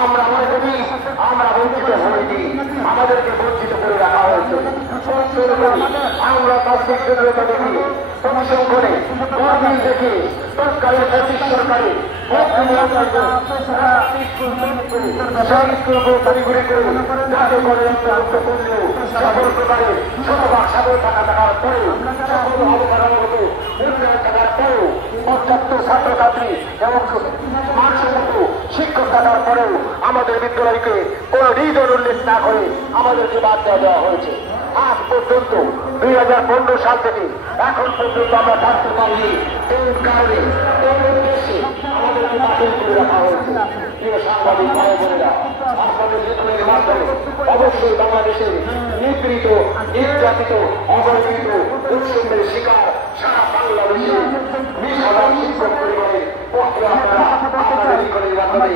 আমরা মনে করি আমরা বঞ্চিত হইনি, আমাদেরকে বঞ্চিত করে রাখা হয়েছে। আমরা তার শিক্ষকতা দেখি কমিশন করে গরমিল দেখে তৎকালীন ব্রিটিশ সরকারে তৈরি করে যাতে করে অন্তর্ভুক্ত করলেও সকল প্রকারে শতভাগ সাগর টাকা থাকার পরেও সকল অবকাঠামো মতো উন্নয়ন থাকার পরেও পর্যাপ্ত ছাত্রছাত্রী এবং মানসম্মত শিক্ষক থাকার পরেও আমাদের বিদ্যালয়কে কোন রিজন উল্লেখ না করে আমাদেরকে বাদ দেওয়া হয়েছে। আজ পর্যন্ত 2015 সাল থেকে এখন পর্যন্ত আমরা থাকতে পারিনি, এই কারণে এই উদ্দেশ্যে আমাদেরকে বাতিল করে রাখা হয়েছে। প্রিয় সাংবাদিক ভাই বোনেরা, আপনাদের লেখনের মাধ্যমে অবশ্যই বাংলাদেশের নিপীড়িত, নির্যাতিত, অবহেলিত, উৎসবের শিকার সারা বাংলাদেশে 20,000 শিক্ষক পরিবারের পক্ষে আপনারা আপনাদের লেখনের মাধ্যমে